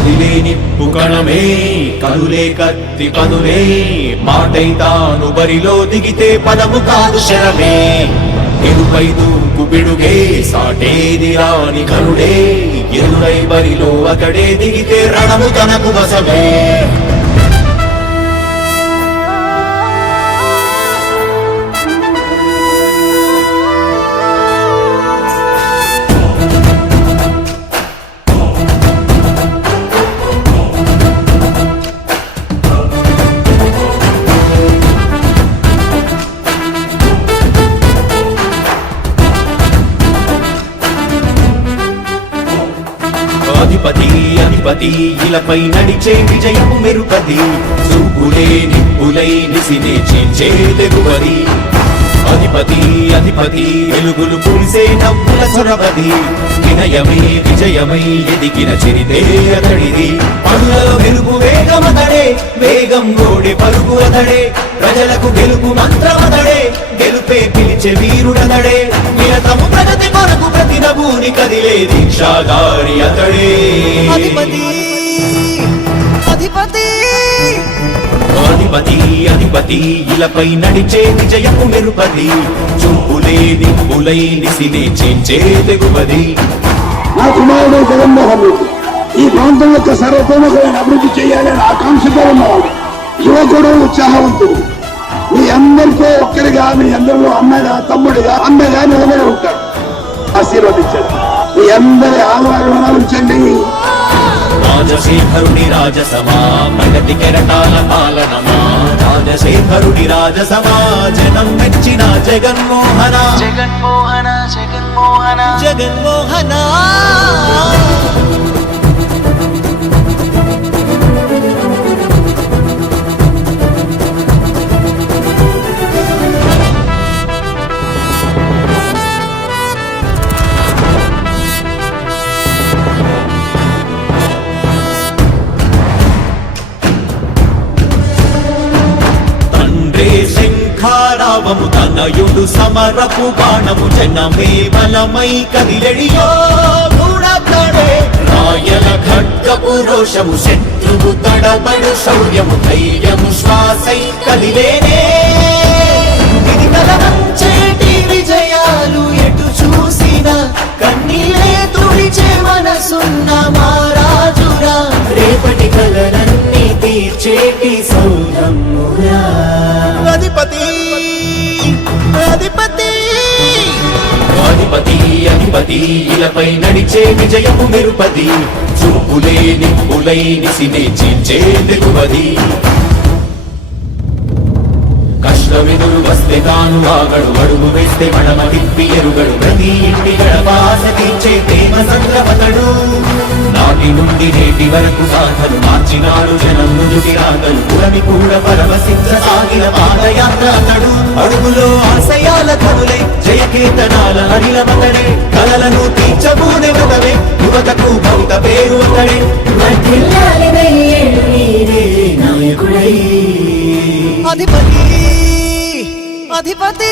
కదిలే నిప్పు కణమే కదులే కత్తి పదులే మాటై తాను బరిలో దిగితే పదము కాదు శరమే ఎదుపై దూకు పిడుగే సాటేది రాని కరుడే ఎదురై బరిలో అతడే దిగితే రణము తనకు వశమే అధిపతి అధిపతి ఇలపై నడిచే విజయము మెరుపది చూపులే నిప్పులై నిసినే చీల్చే తెగువది అధిపతి అధిపతి వెలుగులు పూసే నవ్వుల చొరవది వినయమే విజయమై ఎదిగిన చరితే అతడిది పనులలో వెలుగు వేగమతడే వేగం గోడి పరుగు అతడే ప్రజలకు గెలుపు మంత్రమతడే గెలుపే పిలిచే వీరుడతడే నిరతము ప్రగతి కొరకు ప్రతి నభూని కదిలే దీక్షాగారి అతడే అధిపతి అధిపతి అధిపతి అధిపతి ఇలపై నడిచే విజయము మెరుపది చూపులే నిప్పులై నిసినే చేంచే తెగువది నా కుమారుడు జగన్మోహన్ రెడ్డి ఈ ప్రాంతం యొక్క సర్వతోముఖమైన అభివృద్ధి చేయాలని ఆకాంక్షతో ఉన్నవాడు యువకుడు ఉత్సాహవంతుడు మీ అందరితో ఒక్కరిగా మీ అందరిలో అన్నగా తమ్ముడిగా అన్నగా నిలబడి ఉంటాడు ఆశీర్వదించండి మీ అందరి ఆహ్వానం ఉంచండి రాజశేఖరుడి రాజసమా ప్రగతి కెరటాల పాలనమా రాజశేఖరుడి రాజసమా జనం మెచ్చిన జగన్మోహన జగన్మోహన జగన్మోహన జగన్మోహన శంఖారావము తనయుడు సమరపు బాణము జనమే బలమై కదిలెడియో గూడతడే రాయల ఖడ్గపు రోషము శత్రువు తడబడు శౌర్యము ధైర్యము శ్వాసై కదిలేనే ఇది తలవంచేటి విజయాలు ఎటు చూసిన కన్నీలే తుడిచే మనసున్న మారాజురా రేపటి కలలన్నీ తీర్చేటి సౌరమ్మురా అధిపతి అధిపతి అధిపతి అధిపతి ఇలపై నడిచే విజయము మెరుపది చూపులే నిప్పులై నిసినే చీల్చే తెగువది కష్టమెదురు వస్తే తాను ఆగడు అడుగు వేస్తే మడమ తిప్పి ఎరుగడు ప్రతి ఇంటి గడపాస తీర్చే ప్రేమ సంద్రపతడు నాటి నుండి నేటి వరకు సాధలు మార్చినాడు జనం నుదుటి రాగలు పురమి కూడా పరవశించసాగిన పాదయాత్ర అతడు అడుగులో ఆశయాల కనులై జయకేతనాల అనిలమతడే కలలను తీర్చబూనే వ్రతమే యువతకు భౌత పేరు అతడే అధిపతి అధిపతి